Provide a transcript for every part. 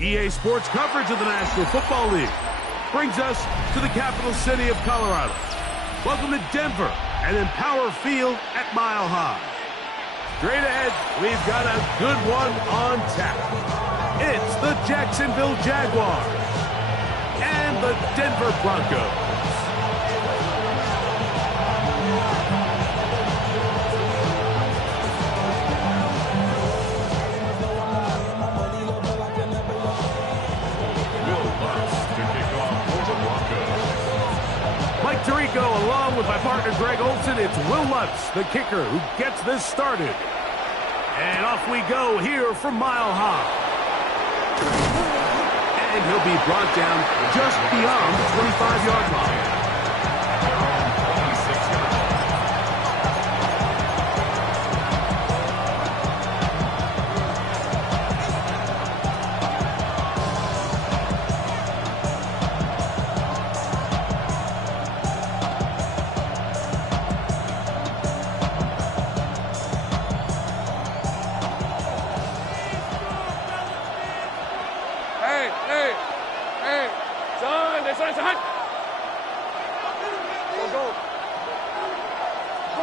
EA Sports coverage of the National Football League brings us to the capital city of Colorado. Welcome to Denver and Empower Field at Mile High. Straight ahead, we've got a good one on tap. It's the Jacksonville Jaguars and the Denver Broncos. Tirico, along with my partner Greg Olson, it's Will Lutz, the kicker, who gets this started. And off we go here from Mile High. And he'll be brought down just beyond the 25-yard line.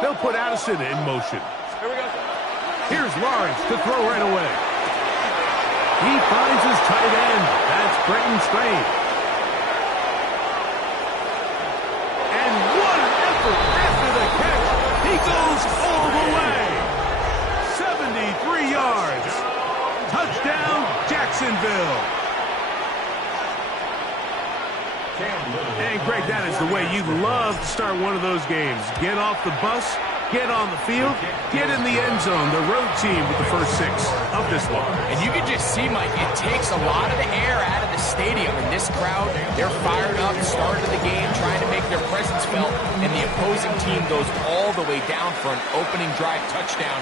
They'll put Addison in motion. Here we go. Here's Lawrence to throw right away. He finds his tight end. That's Brenton Strange. And what an effort after the catch. He goes all the way. 73 yards. Touchdown, Jacksonville. And, Greg, that is the way you love to start one of those games. Get off the bus, get on the field, get in the end zone. The road team with the first 6 of this one. And you can just see, Mike, it takes a lot of the air out of the stadium. And this crowd, they're fired up, started the game, trying to make their presence felt. And the opposing team goes all the way down for an opening drive touchdown.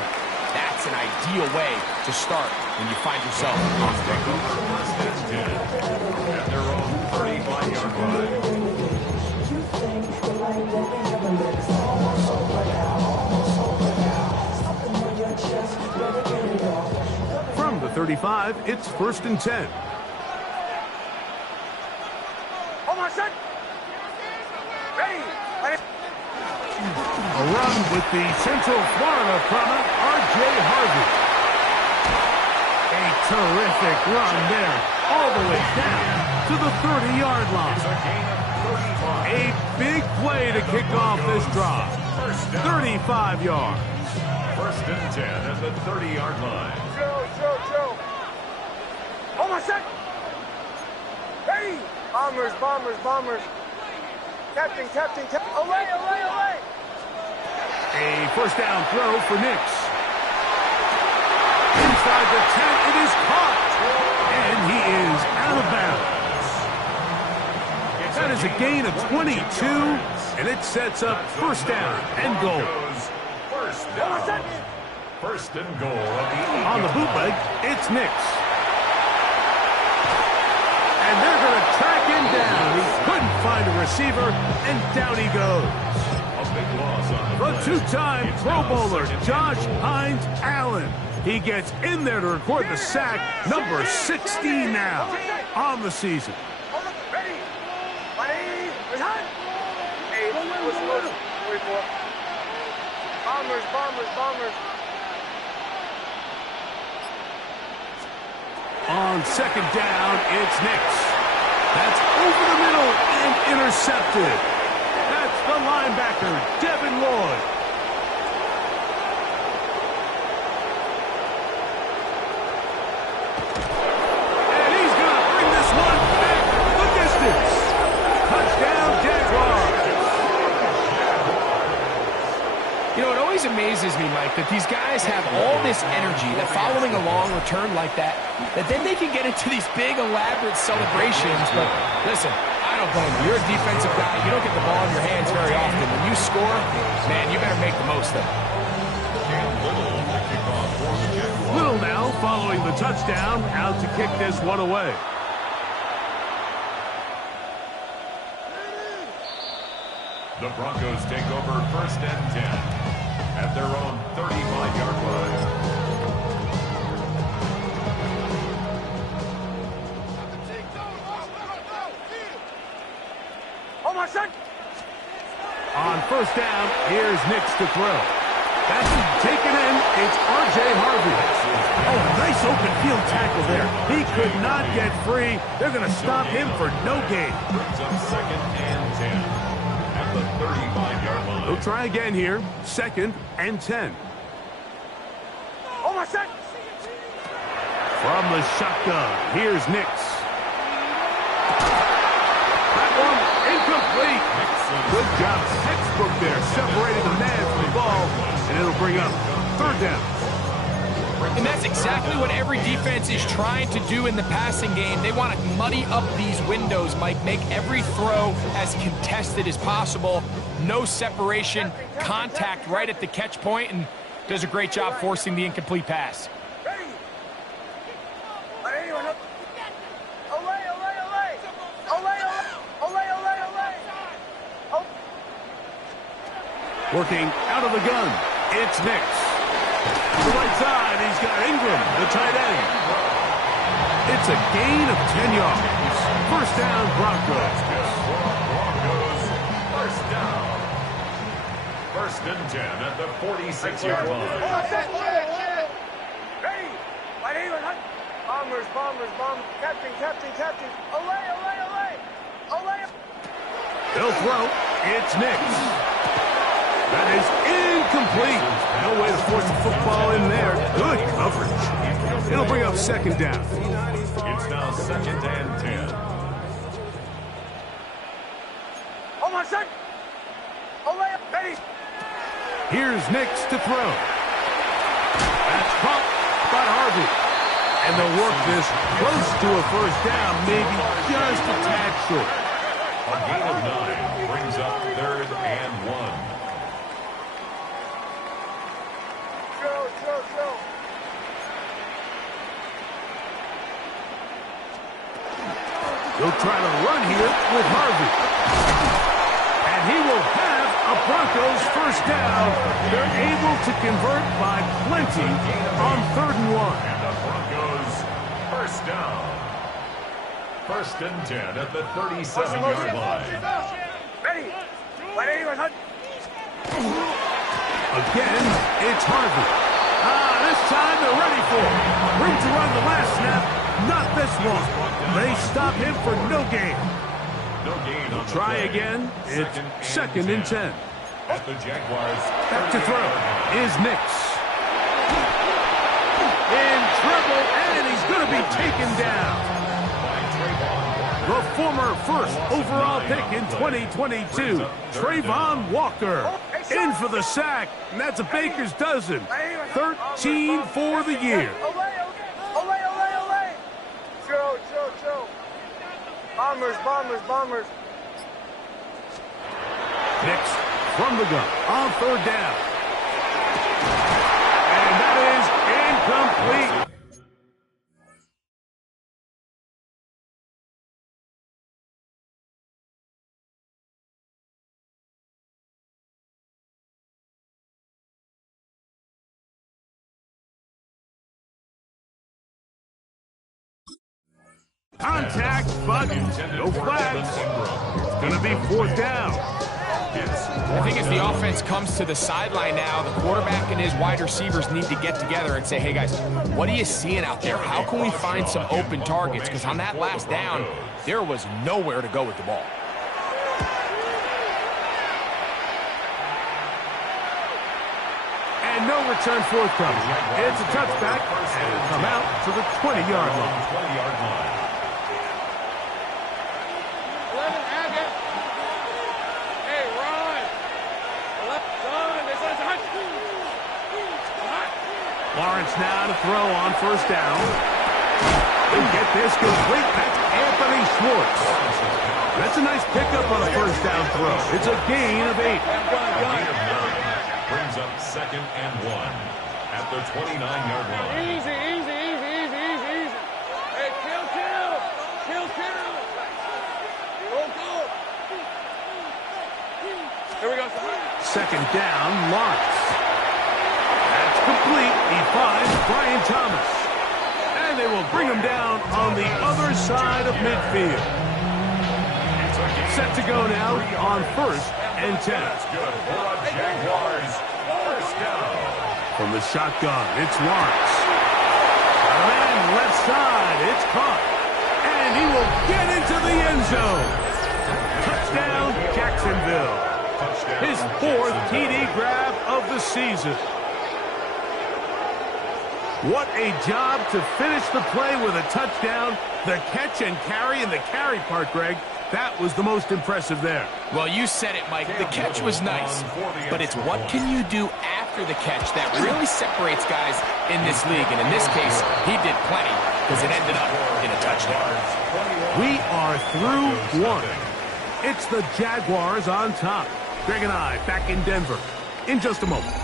That's an ideal way to start when you find yourself on the at their own 35-yard line. From the 35, it's 1st and 10. Hold on, son. Ready. A run with the Central Florida product, R.J. Harvey. A terrific run there, all the way down to the 30-yard line. A big play to kick off this drive. 35 yards. 1st and 10 at the 30-yard line. Joe. Hold on, son. Ready. Bombers. Captain. Away. A first down throw for Nix. Inside the 10, it is caught. And he is out of bounds. That is a gain of 22, and it sets up first down and goal. First and goal of the on the bootleg, it's Nix. And they're going to track him down. He couldn't find a receiver, and down he goes. A big loss on The two-time Pro Bowler, Josh Hines Allen, He gets in there to record the sack, number 16 now on the season. Ready. Ready. Return. 8. Push. 44. Bombers, bombers, bombers. On second down, it's Nix. That's over the middle and intercepted. That's the linebacker, Devin Lloyd. And he's going to bring this one back the distance. Touchdown, Jaguars. You know, it always amazes me, Mike, that these guys have all this energy, that following a long return like that then they can get into these big, elaborate celebrations. But listen, I don't blame you. You're a defensive guy. You don't get the ball in your hands very often. When you score, man, you better make the most of it. Little now following the touchdown, out to kick this one away. The Broncos take over 1st and 10 at their own 35-yard line. On first down, here's Nix to throw. That's taken in. It's R.J. Harvey. Oh, nice open field tackle there. He could not get free. They're going to stop him for no gain. Brings up 2nd and 10 at the 35-yard line. They'll try again here. 2nd and 10. Oh, my son! From the shotgun, here's Nix. That one incomplete. Good job, textbook there, separating the man from the ball, and it'll bring up 3rd down. And that's exactly what every defense is trying to do in the passing game. They want to muddy up these windows, Mike, make every throw as contested as possible. No separation, contact right at the catch point, and does a great job forcing the incomplete pass. Working out of the gun, it's Nix. To the right side, he's got Ingram, the tight end. It's a gain of 10 yards. 1st down, Broncos. First down. 1st and 10 at the 46-yard line. Ready. Bombers, bombers, bombers. Captain. Olay. They'll throw. It's Nix. That is incomplete. No way to force the football in there. Good coverage. It'll bring up 2nd down. It's now 2nd and 10. Oh, my son! Olay, ready. Here's Nix to throw. That's caught by Harvey. And they'll work this close to a 1st down, maybe just a tad short. A gain of 9 brings up 3rd and 1. Go. He'll try to run here with Harvey. And he will have a Broncos 1st down. They're able to convert by plenty on 3rd and 1. And the Broncos 1st down. 1st and 10 at the 37-yard line. Ready. Again, it's Harvey. This time they're ready for it. Room to run the last snap, not this one. They stop him for no gain. No gain on the Try play. again. It's 2nd and 10. At the Jaguars. Back to throw is Nix. In trouble, and he's going to be taken down. The former 1st overall pick in 2022, Trayvon Walker, in for the sack, and that's a baker's dozen. 13 for the year. Olay. Joe. Bombers. Nix from the gun on 3rd down. And that is incomplete. Contact, but no flags. It's going to be 4th down. I think as the offense comes to the sideline now, the quarterback and his wide receivers need to get together and say, hey guys, what are you seeing out there? How can we find some open targets? Because on that last down, there was nowhere to go with the ball. And no return forthcoming. It's a touchback, and it'll come out to the 20-yard line. Lawrence now to throw on 1st down. He'll get this complete. That's Anthony Schwartz. That's a nice pickup on a 1st down throw. It's a gain of 8. Brings up 2nd and 1 at the 29-yard line. Easy. Hey, kill. Go. Here we go. 2nd down, Lawrence. That's complete. He finds Brian Thomas. And they will bring him down on the other side of midfield. Set to go now on 1st and 10. Jaguars, 1st down. From the shotgun, it's Lawrence. Man, left side, it's caught. And he will get into the end zone. Touchdown, Jacksonville. His 4th TD grab of the season. What a job to finish the play with a touchdown. The catch and carry, and the carry part, Greg, that was the most impressive there. Well, you said it, Mike. The catch was nice, but it's what can you do after the catch that really separates guys in this league. And in this case, he did plenty because it ended up in a touchdown. We are through 1. It's the Jaguars on top. Greg and I back in Denver in just a moment.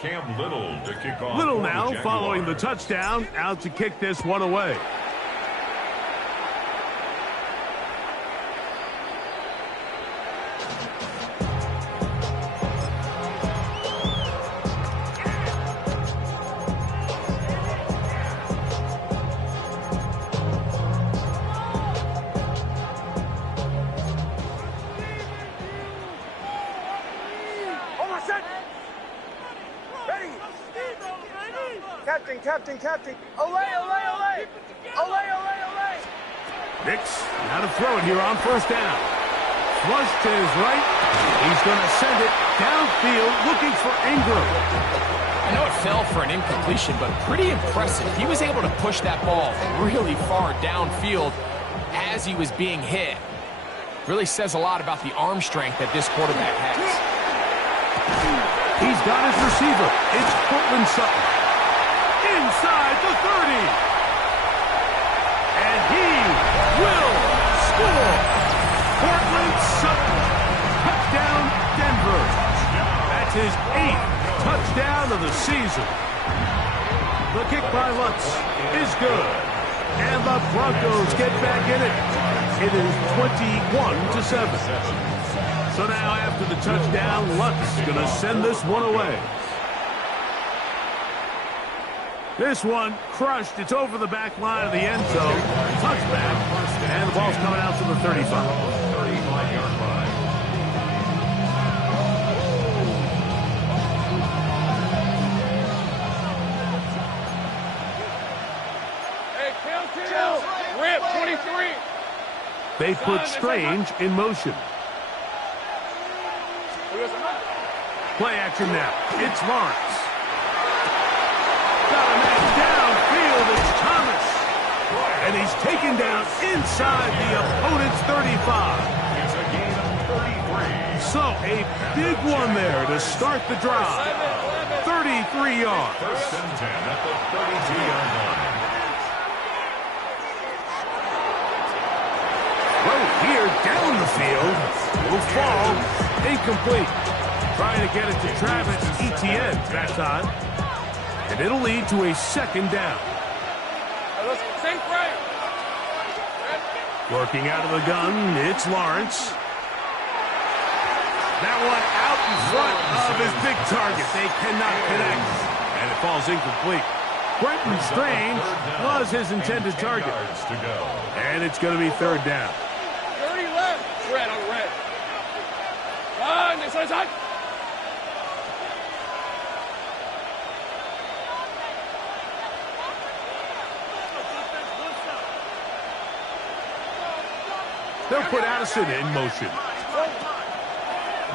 Cam Little to kick off. Little now following the touchdown, out to kick this one away. Captain. Olay. Nix, now to throw it here on 1st down. Flush to his right. He's going to send it downfield looking for Ingram. I know it fell for an incompletion, but pretty impressive. He was able to push that ball really far downfield as he was being hit. Really says a lot about the arm strength that this quarterback has. He's got his receiver. It's Cortland Sutton. Inside the 30. And he will score. Cortland Sutton. Touchdown, Denver. That's his 8th touchdown of the season. The kick by Lutz is good. And the Broncos get back in it. It is 21-7. So now after the touchdown, Lutz going to send this one away. This one crushed. It's over the back line of the end zone. Touchback. And the ball's coming out to the 35. 35-yard line. Hey, kill. Rip, 23. They put Strange in motion. Play action now. It's Lawrence. Got a man downfield. It's Thomas. And he's taken down inside the opponent's 35. It's a gain of 33. So a big one there to start the drive. 33 yards. 1st and 10 at the 32-yard line. Right here down the field. Will fall. Incomplete. Trying to get it to Travis Etienne that time. And it'll lead to a 2nd down. Working out of the gun, it's Lawrence. That one out in front of his big target. They cannot connect. And falls incomplete. Brenton Strange was his intended target. And it's going to be third down. 30 left. Red on red. This side. They'll put Addison in motion.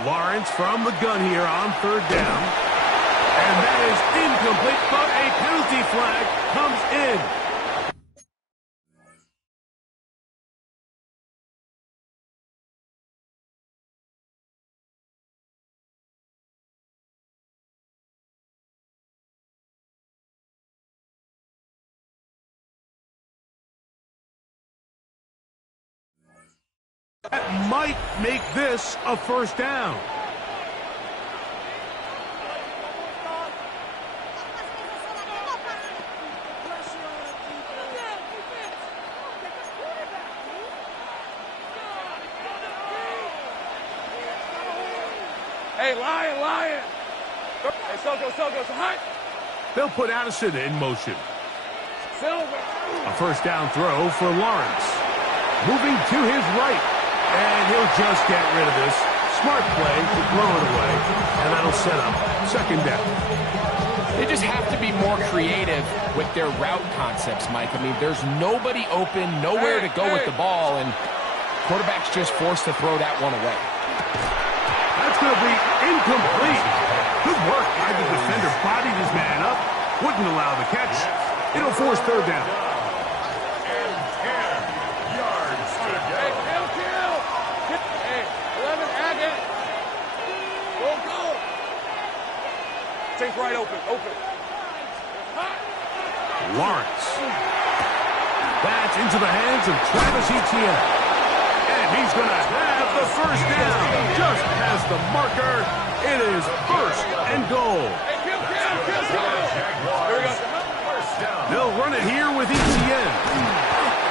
Lawrence from the gun here on third down. And that is incomplete, but a penalty flag comes in. That might make this a first down. Hey, Lion. Hey, Soko, hot. They'll put Addison in motion. Silver. A first down throw for Lawrence. Moving to his right. And he'll just get rid of this. Smart play to throw it away. And that'll set up second down. They just have to be more creative with their route concepts, Mike. I mean, there's nobody open, nowhere to go with the ball, and quarterback's just forced to throw that one away. That's going to be incomplete. Good work by the defender. Bodied his man up. Wouldn't allow the catch. It'll force third down. And 10 yards to go. Kill. Hey, 11, Agate. Go. Take right open. Lawrence. That's into the hands of Travis Etienne. And he's going to have the first down. Just past the marker. It is first and goal. Hey, kill. Here we go. First down. They'll run it here with Etienne.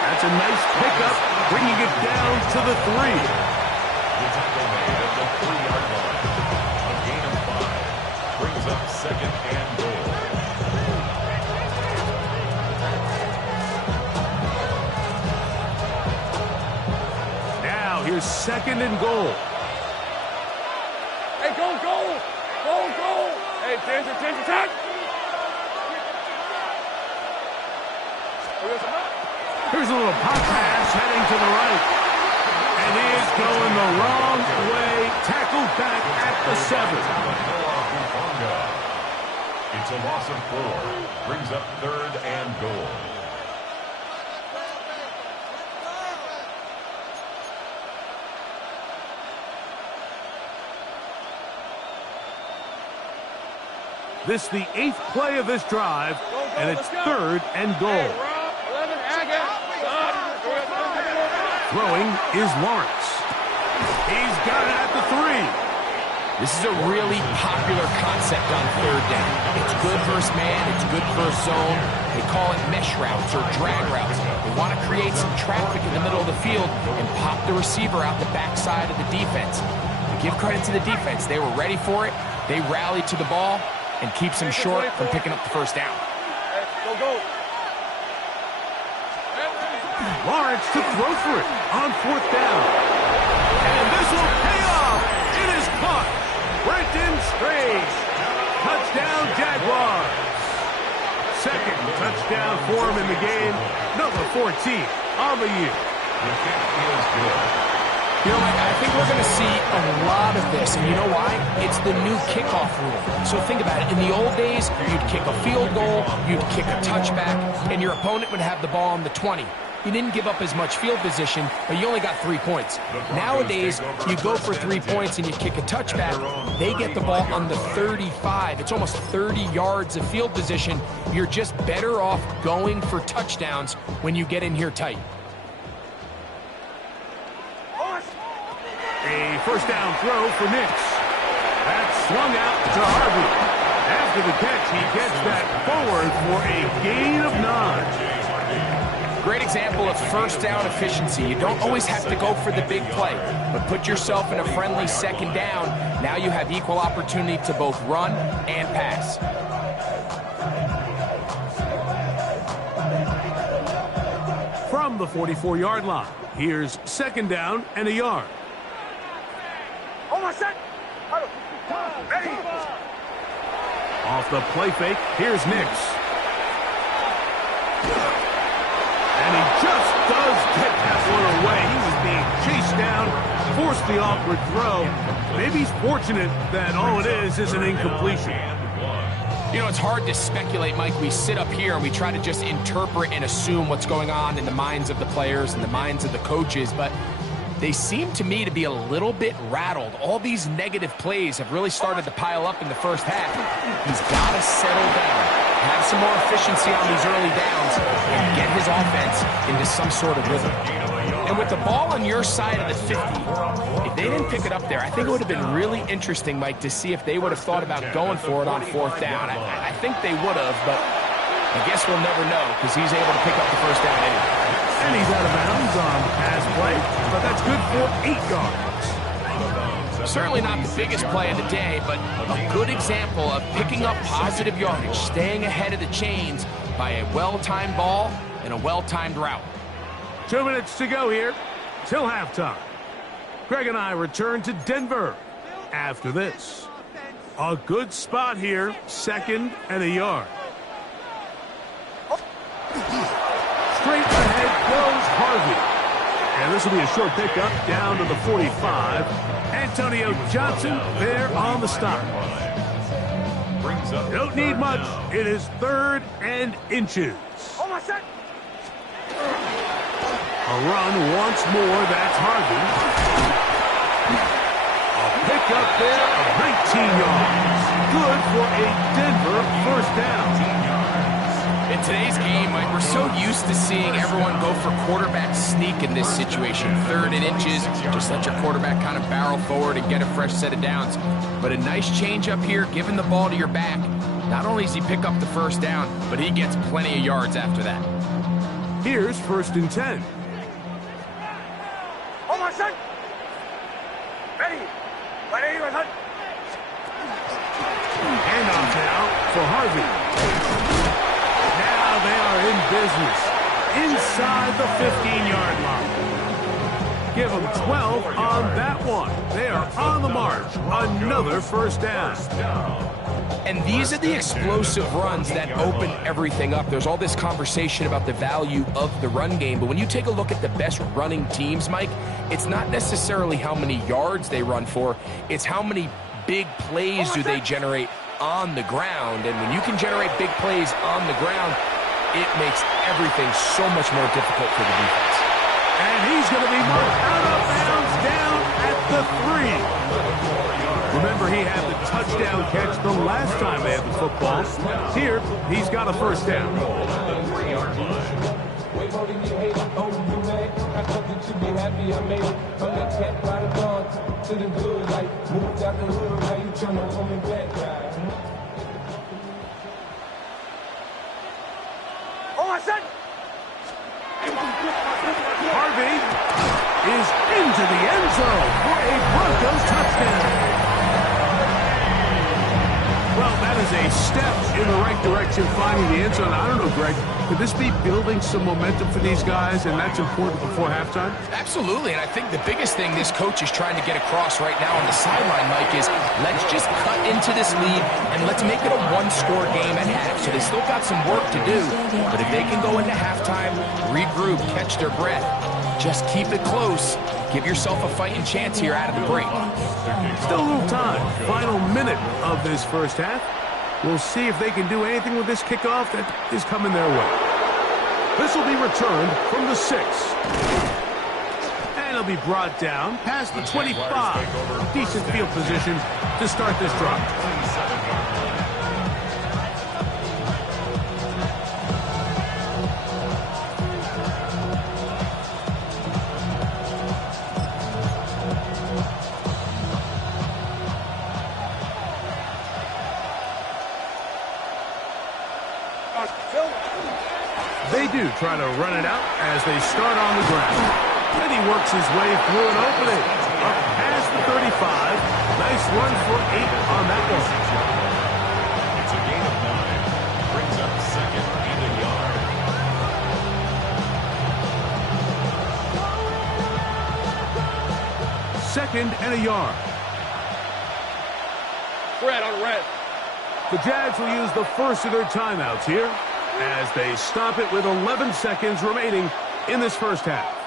That's a nice pickup, bringing it down to the 3. The tackle made at the 3-yard line. A gain of 5 brings up second and goal. Now here's second and goal. Hey, go. Hey, tension, touch. Here's a little pop pass heading to the right. And he is going the wrong way. Tackled back at the 7. It's a loss of 4. Brings up third and goal. This is the 8th play of this drive, and it's third and goal. Hey, Rob, 11, Agate. Throwing is Lawrence. He's got it at the 3. This is a really popular concept on third down. It's good versus man, it's good versus zone. They call it mesh routes or drag routes. They want to create some traffic in the middle of the field and pop the receiver out the backside of the defense. To give credit to the defense, they were ready for it. They rallied to the ball and keeps him short from picking up the first down. Hey, go. Lawrence to throw for it on 4th down. And this will pay off. It is caught. Brenton Strange. Touchdown, Jaguars. Second touchdown for him in the game. Number 14 on the year. The kick is good. You know, I think we're going to see a lot of this, and you know why? It's the new kickoff rule. So think about it. In the old days, you'd kick a field goal, you'd kick a touchback, and your opponent would have the ball on the 20. You didn't give up as much field position, but you only got 3 points. Nowadays, you go for 3 points and you kick a touchback. They get the ball on the 35. It's almost 30 yards of field position. You're just better off going for touchdowns when you get in here tight. A first down throw for Nix. That's swung out to Harvey. After the catch, he gets that forward for a gain of 9. Great example of first down efficiency. You don't always have to go for the big play, but put yourself in a friendly second down. Now you have equal opportunity to both run and pass. from the 44-yard line. Here's second down and a yard. Almost set. Ready. Off the play fake, here's Nix. And he just does get that one away. He was being chased down, forced the awkward throw. Maybe he's fortunate that all it is an incompletion. You know, it's hard to speculate, Mike. We sit up here and we try to just interpret and assume what's going on in the minds of the players and the minds of the coaches, but they seem to me to be a little bit rattled. All these negative plays have really started to pile up in the first half. He's got to settle down, have some more efficiency on these early downs, and get his offense into some sort of rhythm. And with the ball on your side of the 50, if they didn't pick it up there, I think it would have been really interesting, Mike, to see if they would have thought about going for it on fourth down. I think they would have, but I guess we'll never know because he's able to pick up the first down anyway. And he's out of bounds on pass play, but that's good for 8 yards. Certainly not the biggest play of the day, but a good example of picking up positive yardage, staying ahead of the chains by a well-timed ball and a well-timed route. 2 minutes to go here till halftime. Greg and I return to Denver after this. A good spot here, second and a yard. Straight ahead goes Harvey. And this will be a short pickup down to the 45. Antonio Johnson there on the stop. Don't need much. It is 3rd and inches. Almost set. A run once more. That's Harvey. A pickup there of 19 yards. Good for a Denver first down. In today's game, Mike, we're so used to seeing everyone go for quarterback sneak in this situation. 3rd and inches, just let your quarterback kind of barrel forward and get a fresh set of downs. But a nice change up here, giving the ball to your back. Not only does he pick up the first down, but he gets plenty of yards after that. Here's 1st and 10. Almost set. Ready. Ready, ready. Handoff now for Harvey. Now they are in business inside the 15-yard line. Give them 12 on that one. They are on the march. Another first down. And these are the explosive runs that open everything up. There's all this conversation about the value of the run game, but when you take a look at the best running teams, Mike, it's not necessarily how many yards they run for, it's how many big plays do they generate on the ground. And when you can generate big plays on the ground, it makes everything so much more difficult for the defense. And he's going to be marked out of bounds down at the 3. Remember, he had the touchdown catch the last time they had the football. Here, he's got a first down. Harvey is into the end zone for a Broncos touchdown. Well, that is a step in the right direction, finding the end zone. I don't know, Greg, could this be building some momentum for these guys, and that's important before halftime? Absolutely, and I think the biggest thing this coach is trying to get across right now on the sideline, Mike, is let's just cut into this lead and let's make it a one-score game at half. So they still got some work to do, but if they can go into halftime, regroup, catch their breath, just keep it close, give yourself a fighting chance here out of the break. Still a little time. Final minute of this first half. We'll see if they can do anything with this kickoff that is coming their way. This will be returned from the 6. And it'll be brought down past the 25. Decent field position to start this drive. They do try to run it out as they start on the ground. Then he works his way through an opening. Up past the 35. Nice run for 8 on that one. It's a gain of 9. Brings up 2nd and a yard. 2nd and a yard. Red on red. The Jags will use the first of their timeouts here as they stop it with 11 seconds remaining in this first half.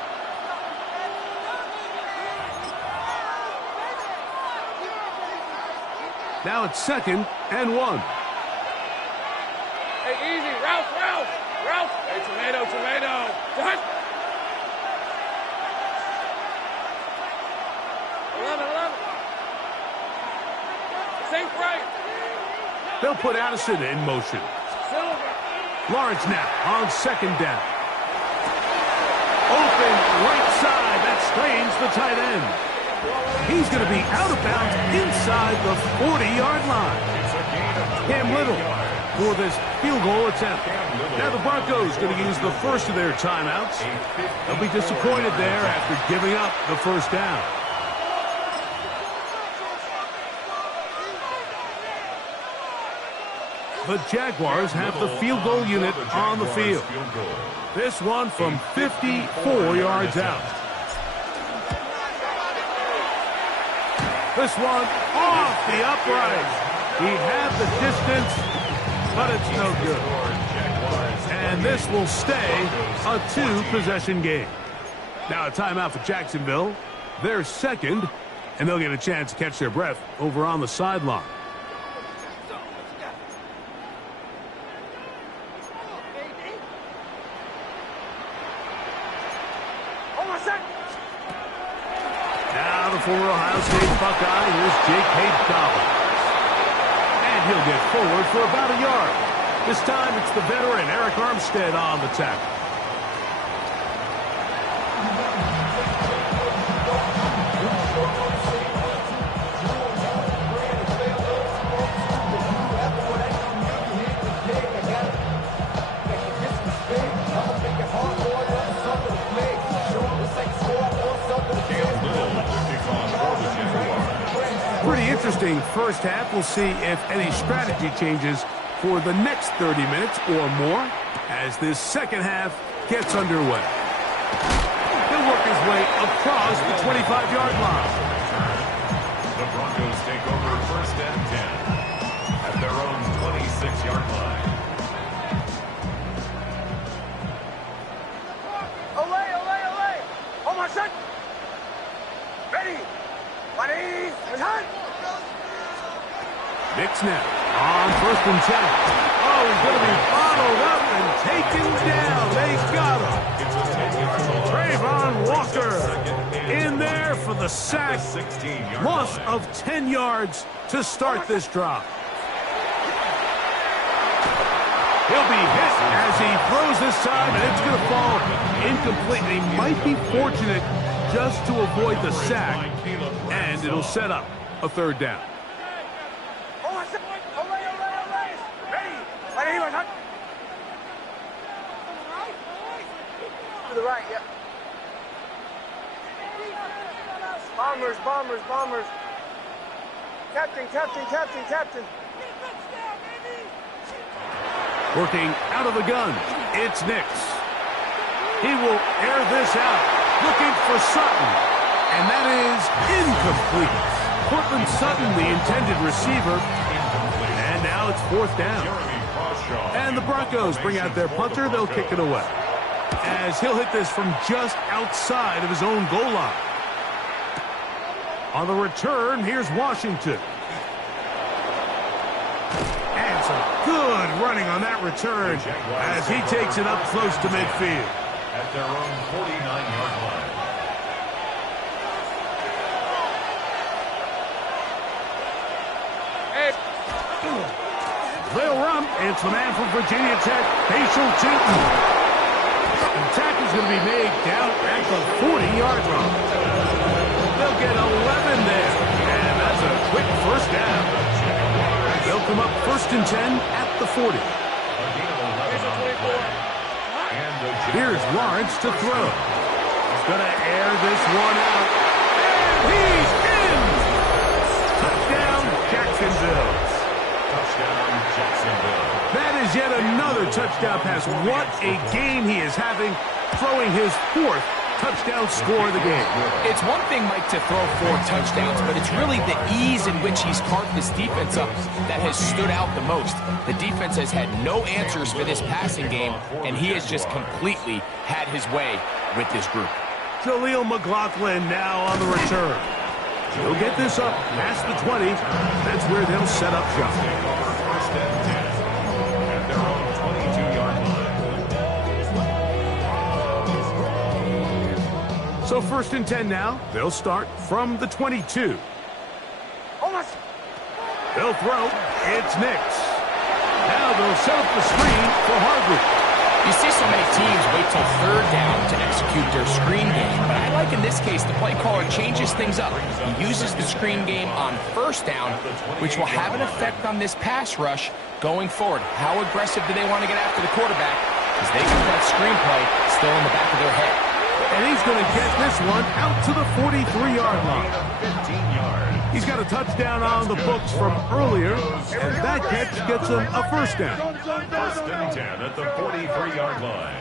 Now it's 2nd and 1. Hey, easy. Ralph. Hey, tomato. Done. 11. Same right. They'll put Addison in motion. Silver. Lawrence now on 2nd down. Open right side. That strains the tight end. He's going to be out of bounds inside the 40-yard line. Cam Little for this field goal attempt. Now the Broncos going to use the first of their timeouts. They'll be disappointed there after giving up the first down. The Jaguars have the field goal unit on the field. This one from 54 yards out. This one off the upright. He had the distance, but it's no good. And this will stay a 2-possession game. Now a timeout for Jacksonville. They're 2nd, and they'll get a chance to catch their breath over on the sideline. Now the former Ohio State Buckeye, here's J.K. Dobbins. And he'll get forward for about a yard. This time it's the veteran Eric Armstead on the tackle. Pretty interesting first half. We'll see if any strategy changes for the next 30 minutes or more as this second half gets underway. He'll work his way across the 25-yard line. The Broncos take over 1st and 10 at their own 26-yard line. Olay. Hold my son. Ready. Ready. Time. Nick snap on 1st and 10. Oh, he's going to be bottled up and taken down. They got him. Trayvon Walker in there for the sack. Loss of 10 yards to start this drive. He'll be hit as he throws this time, and it's going to fall incomplete. He might be fortunate just to avoid the sack, and it'll set up a 3rd down. To the right, yep. Bombers. Captain. Working out of the gun, it's Nix. He will air this out, looking for Sutton, and that is incomplete. Cortland Sutton, the intended receiver, and now it's 4th down. And the Broncos bring out their punter. They'll kick it away, as he'll hit this from just outside of his own goal line. On the return, here's Washington. And some good running on that return as he takes it up close to midfield. At their own 49-yard line. They'll run. It's the man from Virginia Tech, Facial Cheaton. The tackle's going to be made down at the 40-yard line. They'll get 11 there, and that's a quick 1st down. They'll come up 1st and 10 at the 40. Here's Lawrence to throw. He's going to air this one out. And he's in! Touchdown, Jacksonville. That is yet another touchdown pass. What a game he is having, throwing his 4th touchdown score of the game. It's one thing, Mike, to throw 4 touchdowns, but it's really the ease in which he's carved this defense up that has stood out the most. The defense has had no answers for this passing game, and he has just completely had his way with this group. Jaleel McLaughlin now on the return. He'll get this up past the 20. That's where they'll set up shop. First and 10 at their own 22-yard line. So first and 10 now. They'll start from the 22. They'll throw. It's Nix. Now they'll set up the screen for Harvey. You see so many teams wait till 3rd down to execute their screen game, but I like in this case the play caller changes things up. He uses the screen game on 1st down, which will have an effect on this pass rush going forward. How aggressive do they want to get after the quarterback? Because they got that screen play still in the back of their head. And he's going to get this one out to the 43-yard line. 15 yards. He's got a touchdown on the books from earlier, and that catch gets him a first down. First and 10 at the 43-yard line.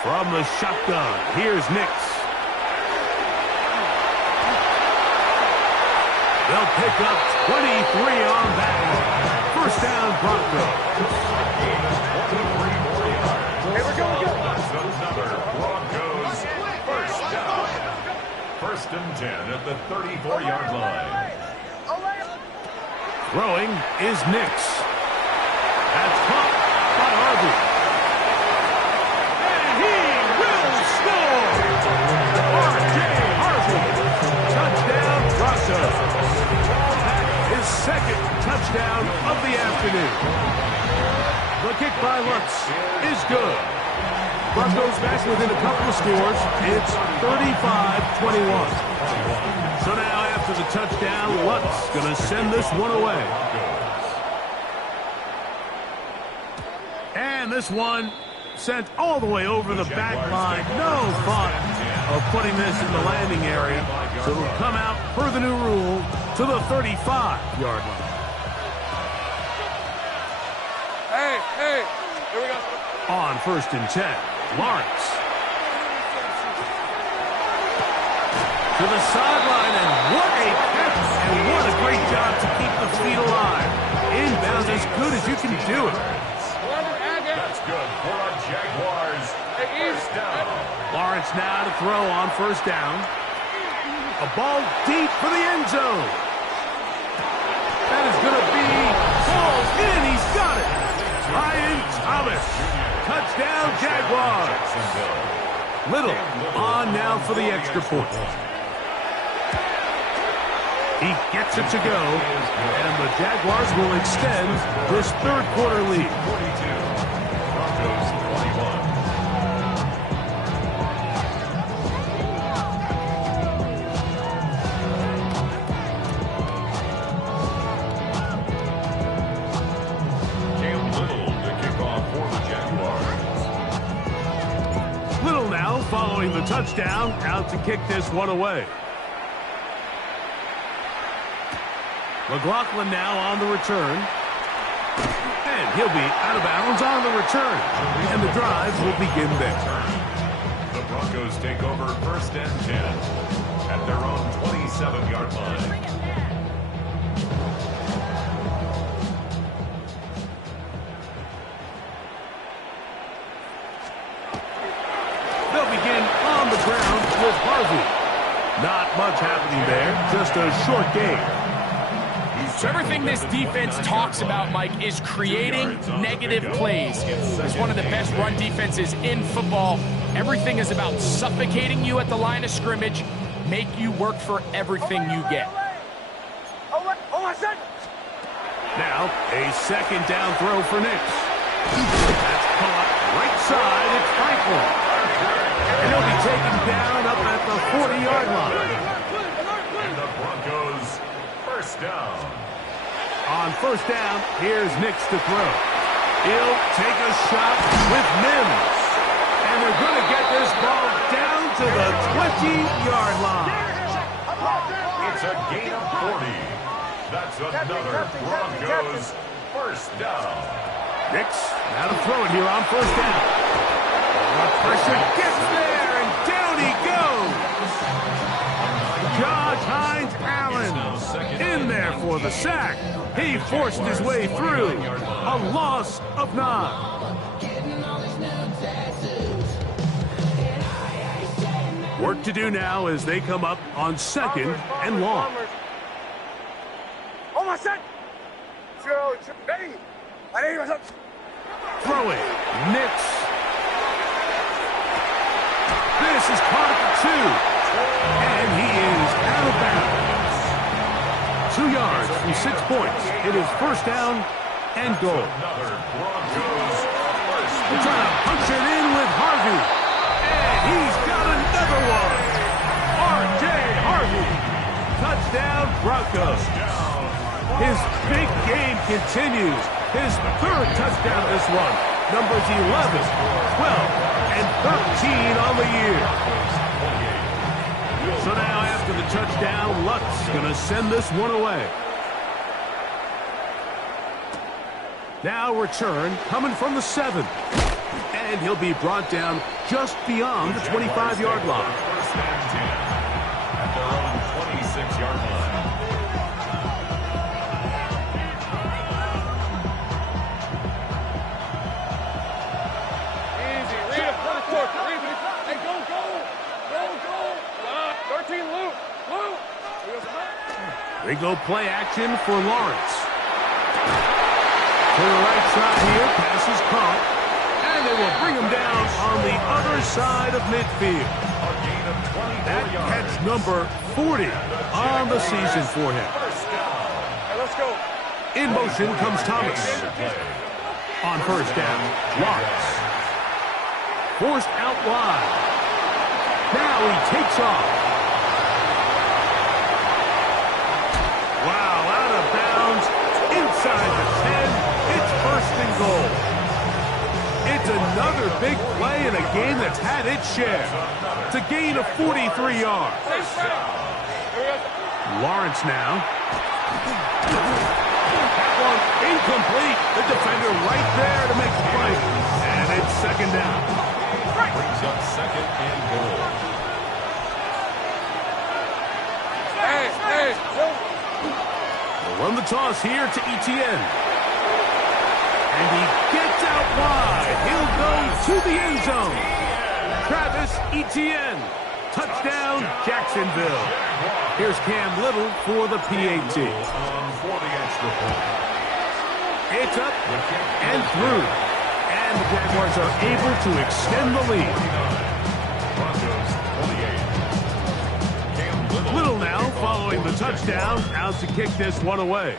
From the shotgun, here's Nix. They'll pick up 23 on that one. First down, Broncos. That's another Broncos first down. First and 10 at the 34-yard line. Throwing is Nix. That's caught by Harvey. And he will score! R.J. Harvey. Touchdown, Broncos. His 2nd touchdown of the afternoon. The kick by Lutz is good. Broncos back within a couple of scores. It's 35-21. So now after the touchdown, Lutz going to send this one away. And this one sent all the way over the back line. No fun of putting this in the landing area. So it'll come out per the new rule to the 35-yard line. Hey, here we go. On first and 10, Lawrence. To the sideline, and what a catch, and what a great job to keep the feet alive. Inbounds as good as you can do it. That's good for our Jaguars. First down. Lawrence now to throw on first down. A ball deep for the end zone. That is going to be falls in. He's got it. Ryan Thomas. Touchdown, Jaguars. Little on now for the extra point. He gets it to go, and the Jaguars will extend this 3rd quarter lead. 42. Broncos 21. Cam Little to kick off for the Jaguars. Little now following the touchdown, out to kick this one away. McLaughlin now on the return. And he'll be out of bounds on the return. And the drive will begin there. The Broncos take over first and 10 at their own 27-yard line. They'll begin on the ground with Harvey. Not much happening there, just a short game. So everything this defense talks about, Mike, is creating negative plays. It's one of the best run defenses in football. Everything is about suffocating you at the line of scrimmage, make you work for everything you get. Now, a 2nd down throw for Nix. That's caught right side. It's Franklin. And he'll be taken down up at the 40-yard line. And the Broncos first down. On first down, here's Nix to throw. He'll take a shot with Mims. And they're going to get this ball down to the 20-yard line. It's a gain of 40. That's another Broncos first down. Nix now to throw it here on first down. The pressure gets there, and down he goes. Josh Hines Allen in there for the sack. He forced his way through. A loss of 9. Work to do now as they come up on 2nd and long. Throwing. Nix. This is caught at the 2. And he is out of bounds. 2 yards from 6 points. It is first down and goal. They're trying to punch it in with Harvey. And he's got another one. R.J. Harvey. Touchdown, Broncos. His big game continues. His 3rd touchdown this one. Numbers 11, 12, and 13 on the year. So now after the touchdown, Luck's going to send this one away. Now return coming from the 7. And he'll be brought down just beyond the 25-yard line. First and 10 at their own 26-yard line. Easy. Read it. 44. Read it. Hey, go. 13, Luke. They go play action for Lawrence. To the right side here, pass is caught. And they will bring him down on the other side of midfield. That catch number 40 on the season for him. Hey, let's go. In motion comes Thomas. On first down, Lawrence. Forced out wide. Now he takes off. Wow, out of bounds. Inside the 10. It's first and goal. It's another big play in a game that's had its share. It's a gain of 43 yards. Lawrence now. That one incomplete. The defender right there to make the play. And it's second down. Brings up 2nd and goal. Hey. They'll run the toss here to Etienne. And he gets out wide. He'll go to the end zone. Travis Etienne. Touchdown, Jacksonville. Here's Cam Little for the PAT. For the extra point. It's up and through. And the Jaguars are able to extend the lead. Broncos 48. Cam Little now following the touchdown. Out to kick this one away.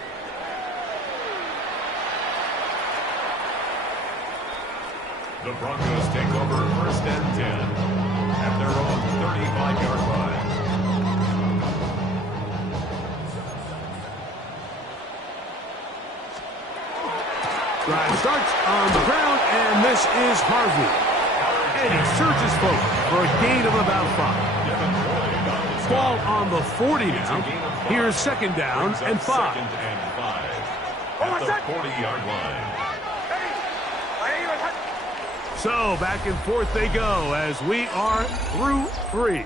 The Broncos take over first and 10 at their own 35-yard line. Drive starts on the ground, and this is Harvey. And he surges forward for a gain of about 5. Ball on the 40 now. Here's second down and 5. Second and 5 at the 40-yard line. So back and forth they go as we are through 3.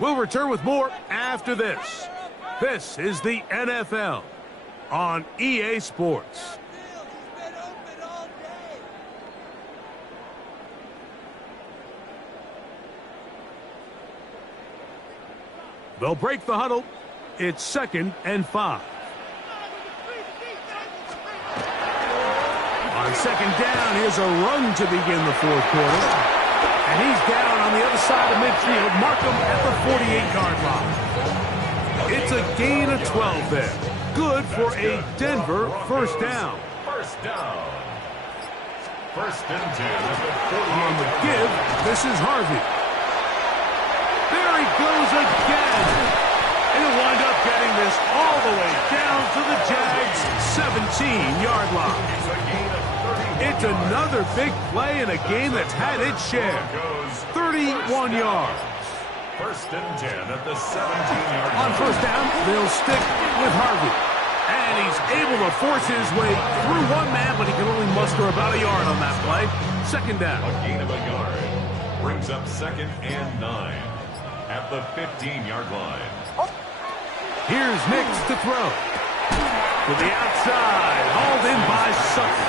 We'll return with more after this. This is the NFL on EA Sports. They'll break the huddle. It's second and 5. On second down, here's a run to begin the 4th quarter. And he's down on the other side of midfield. Markham at the 48-yard line. It's a gain of 12 there. Good for a Denver first down. First down. First and 10 at the 48. On the give, this is Harvey. There he goes again. And he'll wind up getting this all the way down to the Jags' 17-yard line. It's another big play in a game that's had its share. 31 yards. First and 10 at the 17-yard line. On first down, they'll stick with Harvey. And he's able to force his way through one man, but he can only muster about a yard on that play. Second down. A gain of a yard. Brings up 2nd and 9 at the 15-yard line. Here's Nix to throw. To the outside, hauled in by Sutton.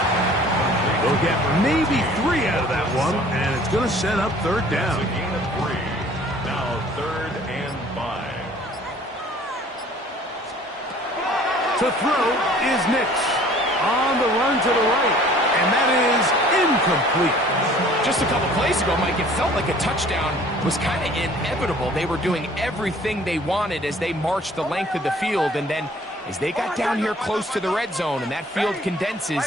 They'll get maybe 3 out of that one, and it's going to set up third down. That's a gain of 3. Now 3rd and 5. To throw is Nix. On the run to the right, and that is incomplete. Just a couple plays ago, Mike, it felt like a touchdown was kind of inevitable. They were doing everything they wanted as they marched the length of the field, and then as they got down here close to the red zone and that field condenses,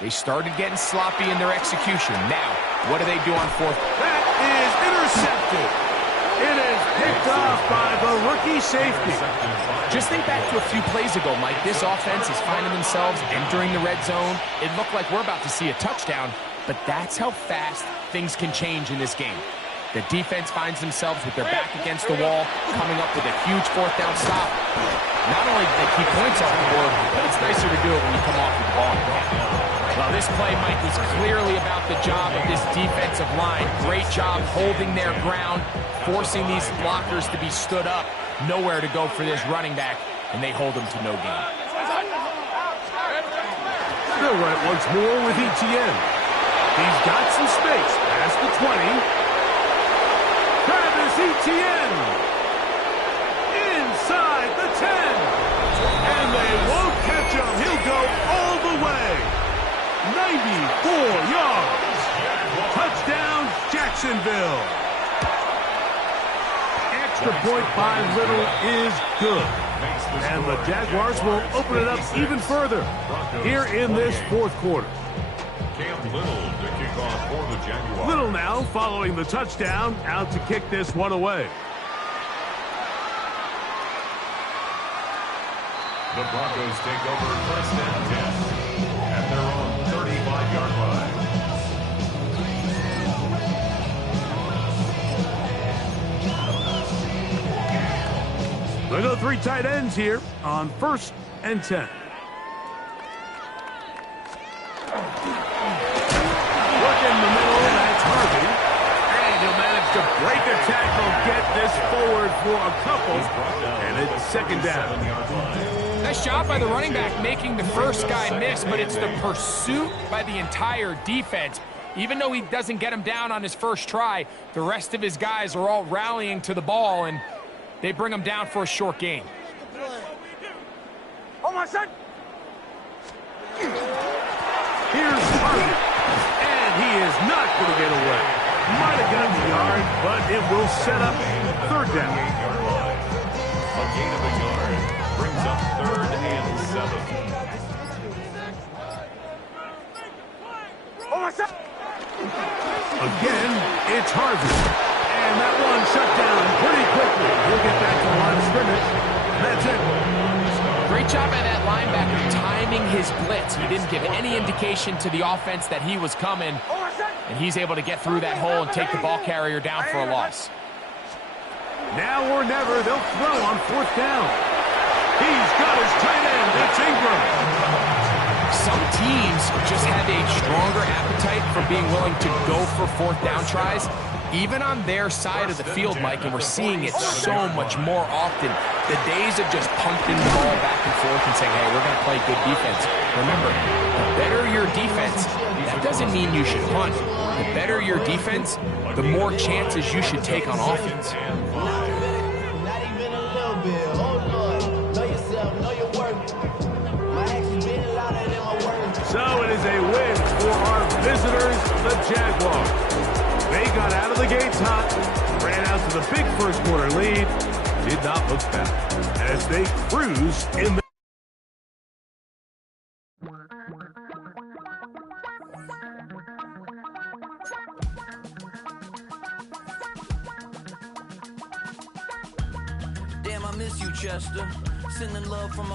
they started getting sloppy in their execution. Now, what do they do on fourth? That is intercepted. It is picked off by the rookie safety. Just think back to a few plays ago, Mike. This offense is finding themselves entering the red zone. It looked like we're about to see a touchdown, but that's how fast things can change in this game. The defense finds themselves with their back against the wall, coming up with a huge fourth down stop. Not only do they keep points off the board, but it's nicer to do it when you come off with the ball. Well, this play, Mike, was clearly about the job of this defensive line. Great job holding their ground, forcing these blockers to be stood up. Nowhere to go for this running back, and they hold him to no gain. Still right once more with Etienne. He's got some space past the 20. Travis Etienne inside the 10. And they won't catch him. He'll go all the way. 94 yards. Touchdown, Jacksonville. Extra point by Little is good. And the Jaguars will open it up even further here in this fourth quarter. Cam Little to kick off for the Jaguars. Little now following the touchdown, out to kick this one away. The Broncos take over 1st and 10 at their own 35-yard line. They go 3 tight ends here on 1st and 10. Working the middle, that's Harvey. And he'll manage to break a tackle, get this forward for a couple, and it's second down. Nice job by the running back making the first guy miss, but it's the pursuit by the entire defense. Even though he doesn't get him down on his first try, the rest of his guys are all rallying to the ball, and they bring him down for a short gain. Hold my son. Here's Harvey, and he is not going to get away. Might have gotten the yard, but it will set up third down. A gain of a yard brings up 3rd and 7. Hold my son. Again, it's Harvey. And that one shut down pretty quickly. He'll get back to the line of scrimmage. That's it. Great job by that linebacker timing his blitz. He didn't give any indication to the offense that he was coming. And he's able to get through that hole and take the ball carrier down for a loss. Now or never, they'll throw on 4th down. He's got his tight end. It's Ingram. Some teams just have a stronger appetite for being willing to go for 4th down tries, even on their side of the field, Mike, and we're seeing it so much more often. The days of just pumping the ball back and forth and saying, hey, we're going to play good defense. Remember, the better your defense, that doesn't mean you should hunt. The better your defense, the more chances you should take on offense. Not even a little bit. Oh, Lord. Know yourself, know your worth. My actions been louder than my words. So it is a win for our visitors, the Jaguars. They got out of the gates hot, ran out to the big first quarter lead, did not look back as they cruise in the... Damn, I miss you, Chester. Sending love from